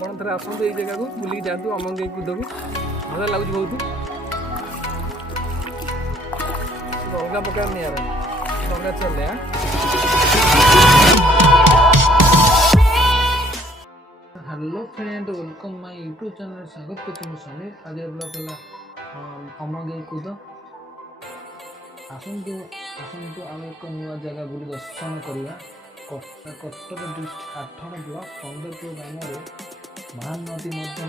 ଆପଣ ଥରେ ଆସନ୍ତୁ ଏଇ ଜାଗାକୁ ବୁଲିକି ଯାଆନ୍ତୁ ଅମଙ୍ଗେଇକୁଦକୁ ମଜା ଲାଗୁଛି ବହୁତ ଅଲଗା ପ୍ରକାର ନିଆରା ଡଙ୍ଗା ଚାଲେ hello friend welcome my YouTube channel स्वागत करछि मु समीर आज ब्लॉग होला अमंगेकुदा आसंतु आम एक नुआ जगह बुली दर्शन करवा कटक डिस्ट्रिक्ट आठगड़ ब्लॉक कंदरपुर ग्राम महानदी मध्य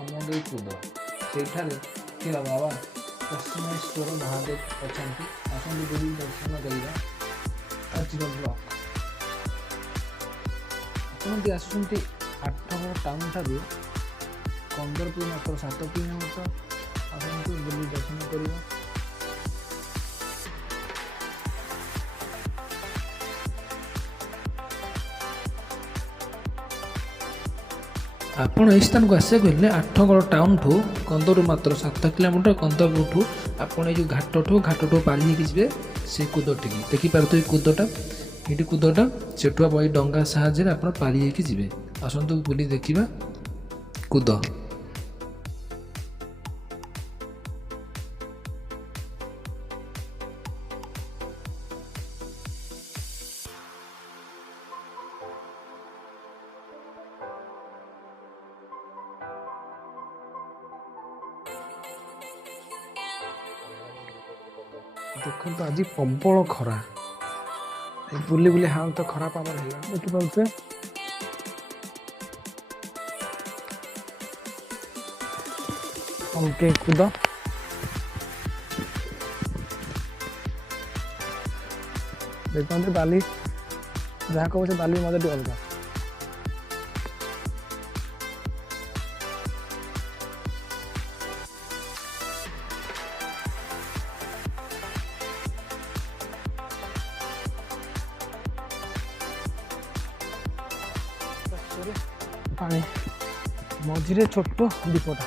अमंगेकुदा सेठारे थिला बाबा पश्चिमेश्वर महादेव अच्छा आसंतु बुली दर्शन करवा आज ब्लॉग आपन आसुंती आठगड़ टाउन ठारू कंदरपुर मात्र 7 किलोमीटर आपको बुली दर्शन करवा आपण स्थान को आसे गले आठगड़ टाउन ठू कंदर मात्र 7 किलोमीटर कंदरपुर ठू आपण जो घाट ठू पाली जी से कूदटी देखिपारे कूदटा ये कूदटा सेठू आप डंगा साहाଯ୍य आप पारी जी आसतु बुली देखा कूद देखो तो आज प्रबल खरा बुली बुली हाँ तो खरा पावर है देखिपारे अमंगेकुदा देखते बाली जहाँ कह बाली मजा टी अलग पानी मझे छोट दीपटा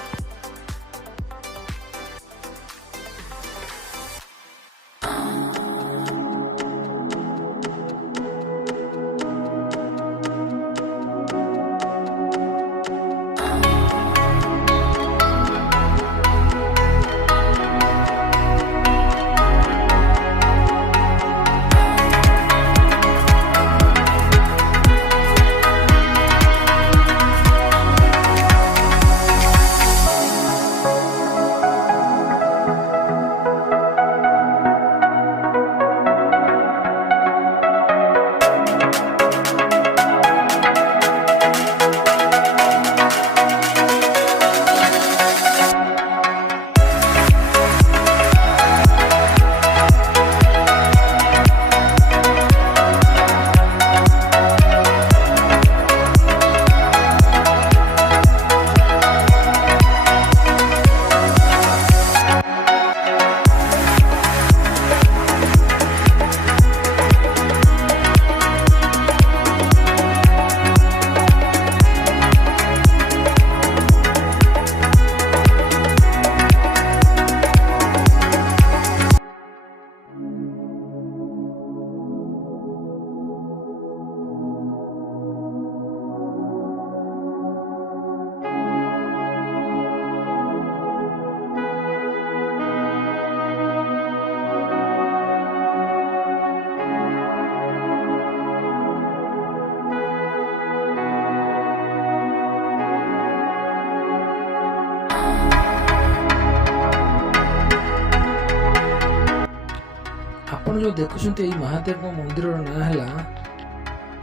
आपण जो देखुंत यही महादेव मंदिर ना है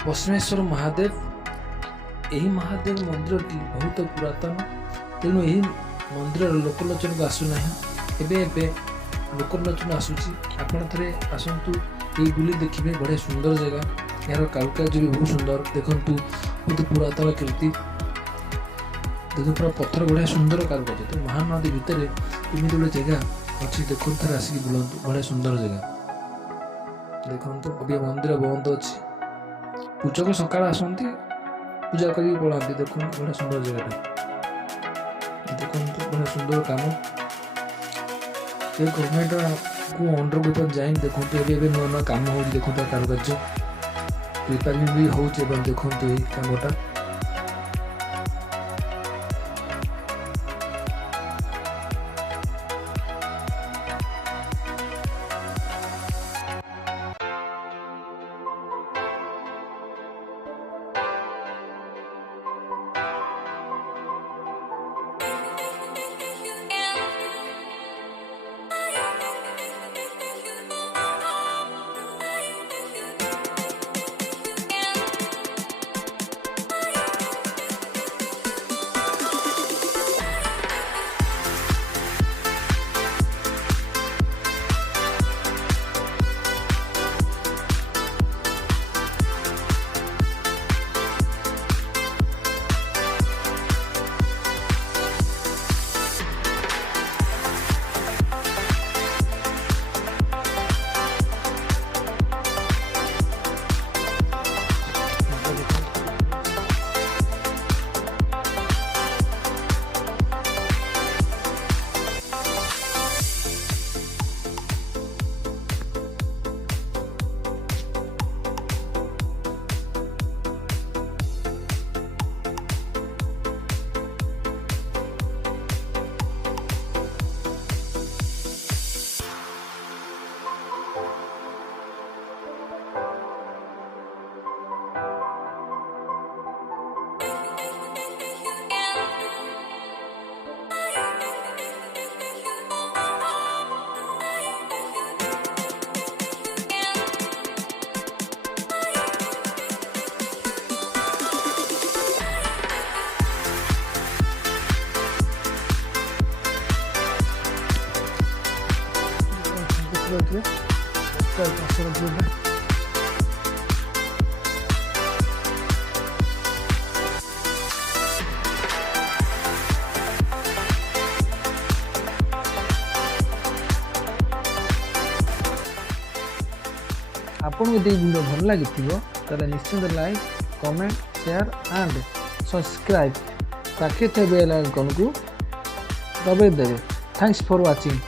पश्चिमेश्वर महादेव। यही महादेव मंदिर टी बहुत पुरातन तेणु यही मंदिर लोकलोचन को आसुना एबे लोकलोचन आसूची आपण थे आसतु ये बुली देखिए बढ़िया सुंदर जगह यार कारुकार्य भी बहुत सुंदर देखु बहुत पुरातन कीर्ति देखो पूरा पत्थर बढ़िया सुंदर कारुकार्य तो महानदी भितर एमती गोटे जगह अच्छी देखो थे आसिक बुलां बढ़िया सुंदर जगह देखो अभी मंदिर बंद अच्छी पूजक सकाल आसती पूजा करके पढ़ाती देखो बढ़िया सुंदर जगह देखो बढ़िया सुंदर काम ये गवर्नमेंट को अंडर ग्रुप जाइन देखो नुआ नुआ कम हो देखो कारुकार्य रिपेयरिंग भी हो देखो ये कमटा ଦେଖିବେ ପାର୍ଶ୍ୱବର୍ତ୍ତୀ आपको ये वीडियो भल लगी तेल निश्चिंत like comment share and subscribe पाखे थे बेल आइकन को दबाई देवे। Thanks for watching.